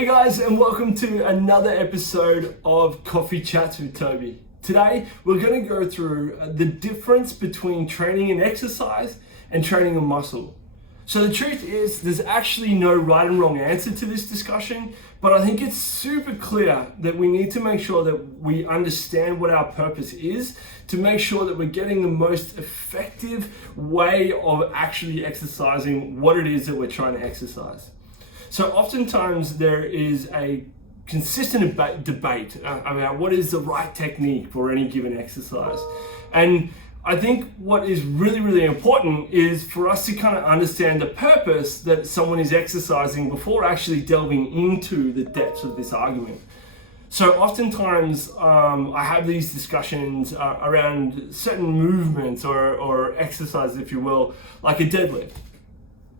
Hey guys, and welcome to another episode of Coffee Chats with Toby. Today, we're going to go through the difference between training and exercise and training a muscle. So the truth is, there's actually no right and wrong answer to this discussion, but I think it's super clear that we need to make sure that we understand what our purpose is to make sure that we're getting the most effective way of actually exercising what it is that we're trying to exercise. So oftentimes there is a consistent debate about what is the right technique for any given exercise. And I think what is really important is for us to kind of understand the purpose that someone is exercising before actually delving into the depths of this argument. So oftentimes I have these discussions around certain movements or exercises, if you will, like a deadlift.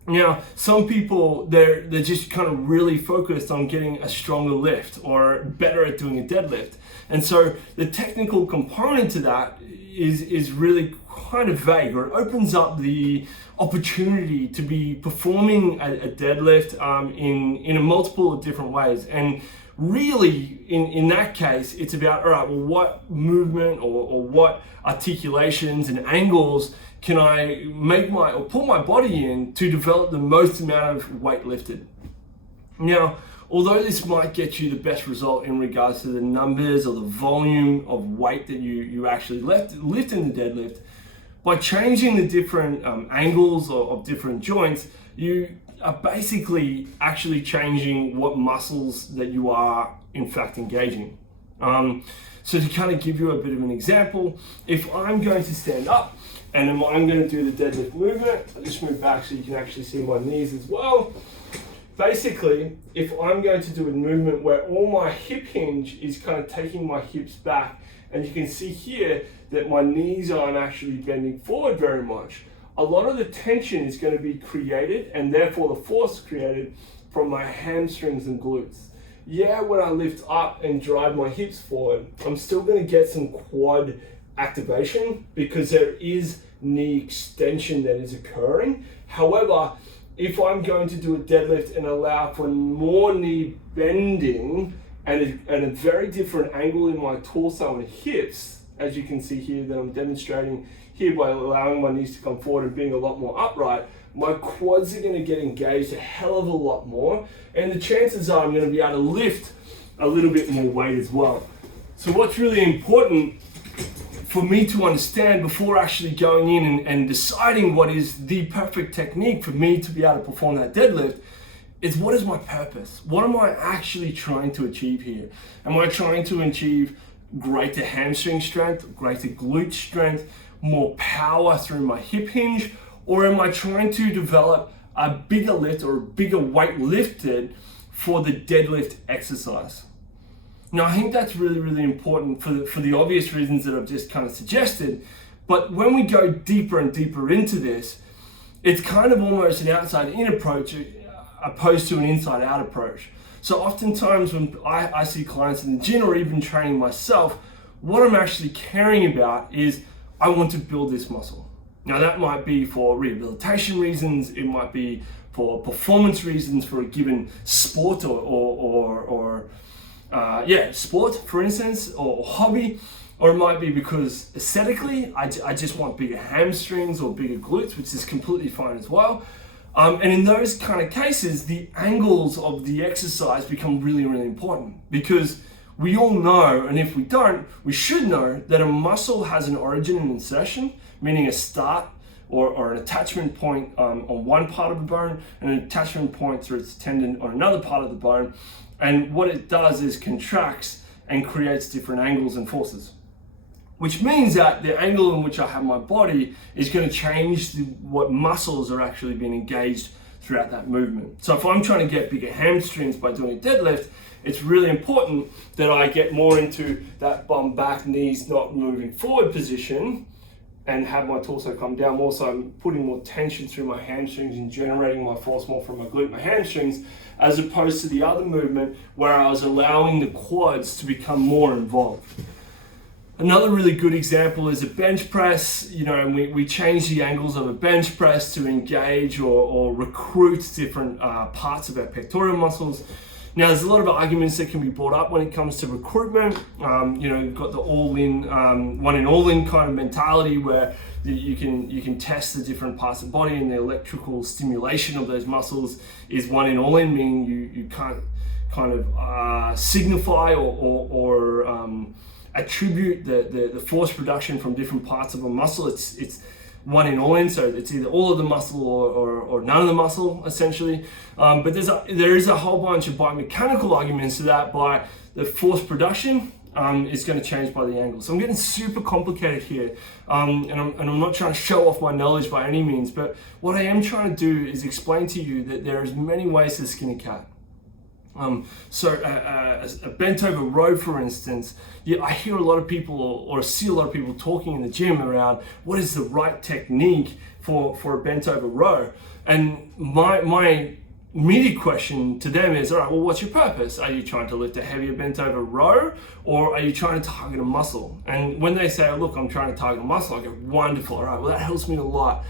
Now, some people, they're just kind of really focused on getting a stronger lift or better at doing a deadlift. And so the technical component to that is really kind of vague, or it opens up the opportunity to be performing a deadlift in a multiple of different ways. And really, in that case, it's about, all right, well, what movement or what articulations and angles can I put my body in to develop the most amount of weight lifted? Now, although this might get you the best result in regards to the numbers or the volume of weight that you actually lift in the deadlift, by changing the different angles of different joints, you are basically actually changing what muscles that you are in fact engaging. So to kind of give you a bit of an example, if I'm going to stand up and I'm going to do the deadlift movement, I'll just move back so you can actually see my knees as well. Basically, if I'm going to do a movement where all my hip hinge is kind of taking my hips back, and you can see here that my knees aren't actually bending forward very much, a lot of the tension is going to be created, and therefore the force created, from my hamstrings and glutes. Yeah, when I lift up and drive my hips forward, I'm still going to get some quad activation because there is knee extension that is occurring. However, if I'm going to do a deadlift and allow for more knee bending and a very different angle in my torso and hips, as you can see here that I'm demonstrating here by allowing my knees to come forward and being a lot more upright, my quads are going to get engaged a hell of a lot more, and the chances are I'm going to be able to lift a little bit more weight as well. So what's really important for me to understand before actually going in and deciding what is the perfect technique for me to be able to perform that deadlift is, what is my purpose? What am I actually trying to achieve here? Am I trying to achieve greater hamstring strength, greater glute strength, more power through my hip hinge? Or am I trying to develop a bigger lift or a bigger weight lifted for the deadlift exercise? Now, I think that's really important for the obvious reasons that I've just kind of suggested. But when we go deeper and deeper into this, it's kind of almost an outside-in approach opposed to an inside-out approach. So oftentimes when I see clients in the gym, or even training myself, what I'm actually caring about is, I want to build this muscle. Now that might be for rehabilitation reasons, it might be for performance reasons for a given sport sport, for instance, or hobby, or it might be because aesthetically, I just want bigger hamstrings or bigger glutes, which is completely fine as well. And in those kind of cases, the angles of the exercise become really important, because we all know, and if we don't, we should know that a muscle has an origin and insertion, meaning a start or an attachment point on one part of the bone and an attachment point through its tendon on another part of the bone. And what it does is contracts and creates different angles and forces, which means that the angle in which I have my body is going to change what muscles are actually being engaged throughout that movement. So if I'm trying to get bigger hamstrings by doing a deadlift, it's really important that I get more into that bum back, knees not moving forward position, and have my torso come down more, so I'm putting more tension through my hamstrings and generating my force more from my glute, my hamstrings, as opposed to the other movement where I was allowing the quads to become more involved. Another really good example is a bench press. You know, we change the angles of a bench press to engage or recruit different parts of our pectoral muscles. Now, there's a lot of arguments that can be brought up when it comes to recruitment. You've got the all-in, one in all-in kind of mentality where you can test the different parts of the body, and the electrical stimulation of those muscles is one in all-in, meaning you can't kind of signify or attribute the force production from different parts of a muscle. It's one in all in, so it's either all of the muscle or none of the muscle, essentially. But there is a whole bunch of biomechanical arguments to that by the force production is going to change by the angle. So I'm getting super complicated here, and I'm not trying to show off my knowledge by any means, but what I am trying to do is explain to you that there's many ways to skin a cat. So a bent over row, for instance, I hear a lot of people or see a lot of people talking in the gym around what is the right technique for a bent over row. And my immediate question to them is, all right, well, what's your purpose? Are you trying to lift a heavier bent over row, or are you trying to target a muscle? And when they say, oh, look, I'm trying to target a muscle, I go, wonderful, all right, well, that helps me a lot.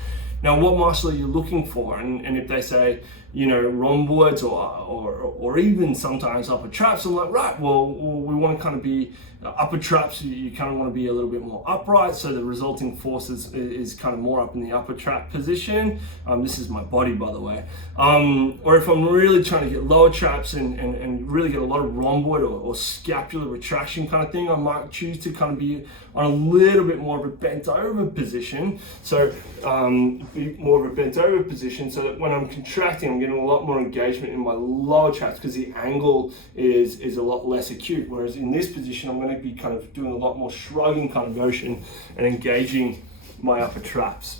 Now, what muscle are you looking for? And if they say, rhomboids or even sometimes upper traps, I'm like, right, well, we want to kind of be upper traps. You kind of want to be a little bit more upright, so the resulting force is kind of more up in the upper trap position. This is my body, by the way. Or if I'm really trying to get lower traps and really get a lot of rhomboid or scapular retraction kind of thing, I might choose to kind of be on a little bit more of a bent over position. So be more of a bent over position, so that when I'm contracting, I'm getting a lot more engagement in my lower traps because the angle is a lot less acute. Whereas in this position, I'm going to be kind of doing a lot more shrugging kind of motion and engaging my upper traps.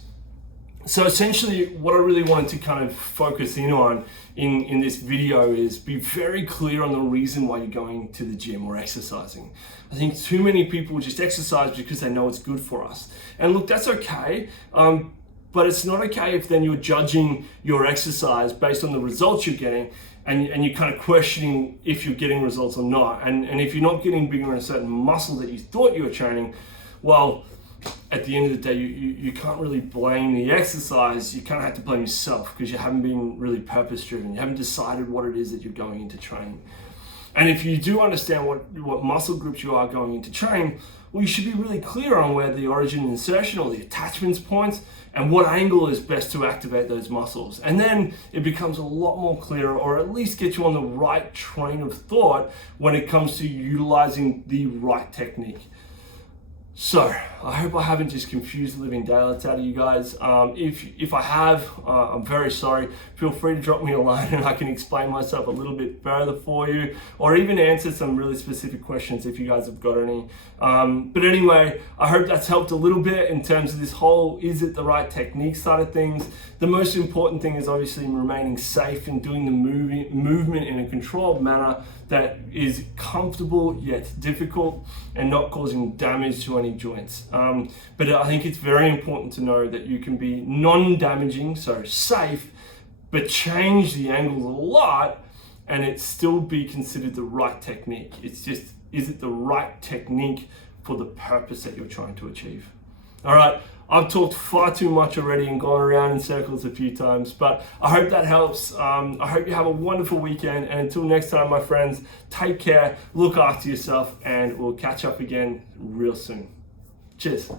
So essentially what I really wanted to kind of focus in on in this video is be very clear on the reason why you're going to the gym or exercising. I think too many people just exercise because they know it's good for us. And look, that's okay. But it's not okay if then you're judging your exercise based on the results you're getting, and you're kind of questioning if you're getting results or not. And if you're not getting bigger in a certain muscle that you thought you were training, well, at the end of the day, you can't really blame the exercise. You kind of have to blame yourself because you haven't been really purpose driven. You haven't decided what it is that you're going into training. And if you do understand what muscle groups you are going into train, well, you should be really clear on where the origin insertion or the attachments points and what angle is best to activate those muscles. And then it becomes a lot more clear, or at least get you on the right train of thought when it comes to utilizing the right technique. So I hope I haven't just confused the living daylights out of you guys. If I have, I'm very sorry. Feel free to drop me a line and I can explain myself a little bit further for you, or even answer some really specific questions if you guys have got any. But anyway, I hope that's helped a little bit in terms of this whole is it the right technique side of things. The most important thing is obviously remaining safe and doing the movement in a controlled manner that is comfortable yet difficult and not causing damage to any joints. But I think it's very important to know that you can be non-damaging, so safe, but change the angles a lot and it still be considered the right technique. It's just, is it the right technique for the purpose that you're trying to achieve? All right, I've talked far too much already and gone around in circles a few times, but I hope that helps. I hope you have a wonderful weekend, and until next time, my friends, take care, look after yourself, and we'll catch up again real soon. Cheers.